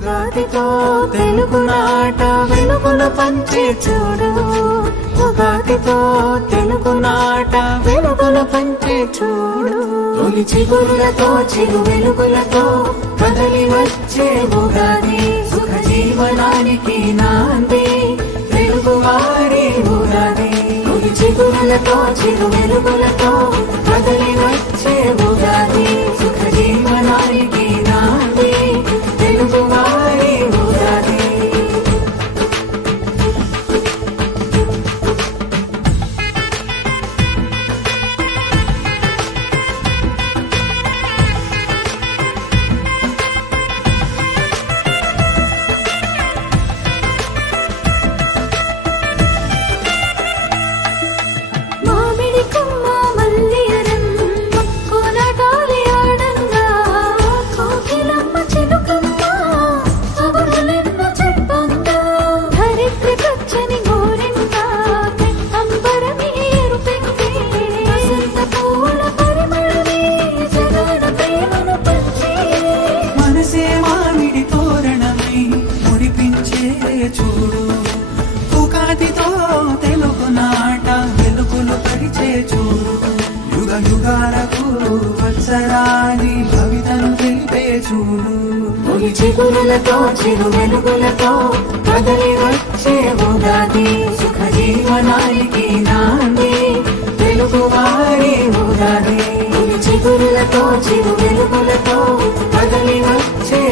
ఉగాదితో తెలుగునాట వెలుగుల పంచే చూడు. ఉగాదితో తెలుగునాట వెలుగుల పంచే చూడు. తొలి చిగురులతో చిరు వెలుగులతో కదలి వచ్చే ఉగాది. సుఖ జీవనానికి నాంది తెలుగువారి ఉగాది. తొలి చిగురులతో చిరు వెలుగులతో కదలి వచ్చే ఉగాది. సుఖ జీవనానికి నాంది తెలుగువారి ఉగాది. చూడు ఉగాదితో తెలుగునాట వెలుగులు పరిచే చూడు. యుగ యుగాలకు వత్సరాని భవితను తెలిపే చూడు. తొలి చిగురులతో చిరు వెలుగులతో కదలి వచ్చే ఉగాది. సుఖ జీవనానికి నాంది తెలుగువారి ఉగాది. తొలి చిగురులతో చిరు వెలుగులతో కదలి వచ్చే